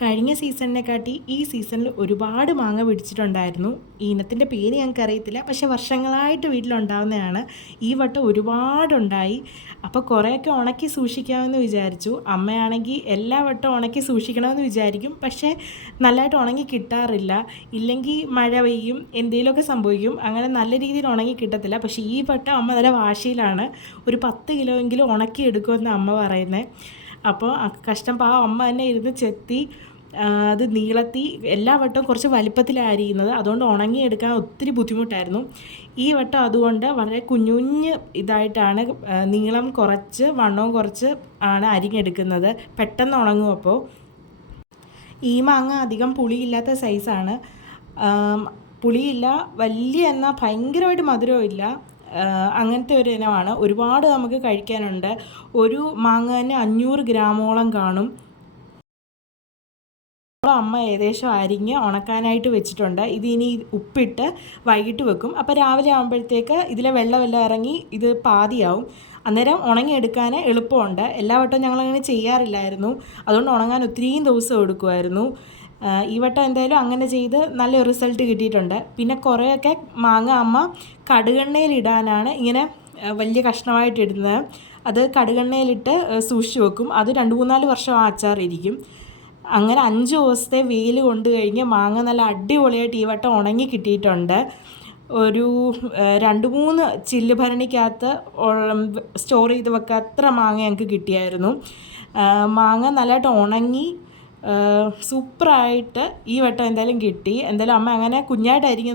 കഴിഞ്ഞ സീസണിനെക്കാട്ടി ഈ സീസണിൽ ഒരുപാട് മാങ്ങ പിടിച്ചിട്ടുണ്ടായിരുന്നു. ഈ ഇനത്തിൻ്റെ പേര് ഞങ്ങൾക്ക് അറിയത്തില്ല, പക്ഷേ വർഷങ്ങളായിട്ട് വീട്ടിലുണ്ടാവുന്നതാണ്. ഈ വട്ടം ഒരുപാടുണ്ടായി. അപ്പോൾ കുറേയൊക്കെ ഉണക്കി സൂക്ഷിക്കാമെന്ന് വിചാരിച്ചു. അമ്മയാണെങ്കിൽ എല്ലാ വട്ടവും ഉണക്കി സൂക്ഷിക്കണമെന്ന് വിചാരിക്കും, പക്ഷേ നല്ലതായിട്ട് ഉണങ്ങി കിട്ടാറില്ല. ഇല്ലെങ്കിൽ മഴ പെയ്യും, എന്തെങ്കിലുമൊക്കെ സംഭവിക്കും, അങ്ങനെ നല്ല രീതിയിൽ ഉണങ്ങി കിട്ടത്തില്ല. പക്ഷേ ഈ വട്ടം അമ്മ നല്ല വാശിയിലാണ്. ഒരു 10 കിലോ എങ്കിലും ഉണക്കി എടുക്കുമെന്ന് അമ്മ പറയുന്നത്. അപ്പോൾ കഷ്ടം അമ്മ തന്നെ ഇരുന്ന് ചെത്തി അത് നീളത്തി എല്ലാ വട്ടവും കുറച്ച് വലിപ്പത്തിലാണ് അരിയുന്നത്. അതുകൊണ്ട് ഉണങ്ങിയെടുക്കാൻ ഒത്തിരി ബുദ്ധിമുട്ടായിരുന്നു. ഈ വട്ടം അതുകൊണ്ട് വളരെ കുഞ്ഞു കുഞ്ഞ് ഇതായിട്ടാണ്, നീളം കുറച്ച് വണ്ണവും കുറച്ച് ആണ് അരിഞ്ഞെടുക്കുന്നത്. പെട്ടെന്ന് ഉണങ്ങും. അപ്പോൾ ഈ മാങ്ങ അധികം പുളിയില്ലാത്ത സൈസാണ്. പുളിയില്ല, വലിയ എന്നാൽ ഭയങ്കരമായിട്ട് മധുരവും ഇല്ല, അങ്ങനത്തെ ഒരു ഇനമാണ്. ഒരുപാട് നമുക്ക് കഴിക്കാനുണ്ട്. ഒരു മാങ്ങ തന്നെ 500 ഗ്രാമോളം കാണും. അമ്മ ഏകദേശം അരിഞ്ഞ് ഉണക്കാനായിട്ട് വെച്ചിട്ടുണ്ട്. ഇതിനി ഉപ്പിട്ട് വൈകിട്ട് വെക്കും. അപ്പോൾ രാവിലെ ആകുമ്പോഴത്തേക്ക് ഇതിലെ വെള്ളമെല്ലാം ഇറങ്ങി ഇത് പാതിയാവും. അന്നേരം ഉണങ്ങിയെടുക്കാൻ എളുപ്പമുണ്ട്. എല്ലാ വട്ടവും ഞങ്ങളങ്ങനെ ചെയ്യാറില്ലായിരുന്നു, അതുകൊണ്ട് ഉണങ്ങാൻ ഒത്തിരിയും ദിവസം എടുക്കുമായിരുന്നു. ഈ വട്ടം എന്തായാലും അങ്ങനെ ചെയ്ത് നല്ല റിസൾട്ട് കിട്ടിയിട്ടുണ്ട്. പിന്നെ കുറേയൊക്കെ മാങ്ങ അമ്മ കടുകെണ്ണയിലിടാനാണ് ഇങ്ങനെ വലിയ കഷ്ണമായിട്ട് ഇടുന്നത്. അത് കടുകെണ്ണയിലിട്ട് സൂക്ഷിച്ച് വെക്കും. അത് 2-3-4 വർഷം ആ അച്ചാറിരിക്കും. അങ്ങനെ 5 ദിവസത്തെ വെയിൽ കൊണ്ട് കഴിഞ്ഞ് മാങ്ങ നല്ല അടിപൊളിയായിട്ട് ഈ വട്ടം ഉണങ്ങി കിട്ടിയിട്ടുണ്ട്. ഒരു 2-3 ചില്ല് ഭരണിക്കകത്ത് സ്റ്റോർ ചെയ്ത് വെക്കുക അത്ര മാങ്ങ ഞങ്ങൾക്ക് കിട്ടിയായിരുന്നു. മാങ്ങ നല്ലതായിട്ട് ഉണങ്ങി സൂപ്പറായിട്ട് ഈ വട്ടം എന്തായാലും കിട്ടി. എന്തായാലും അമ്മ അങ്ങനെ കുഞ്ഞായിട്ടായിരിക്കും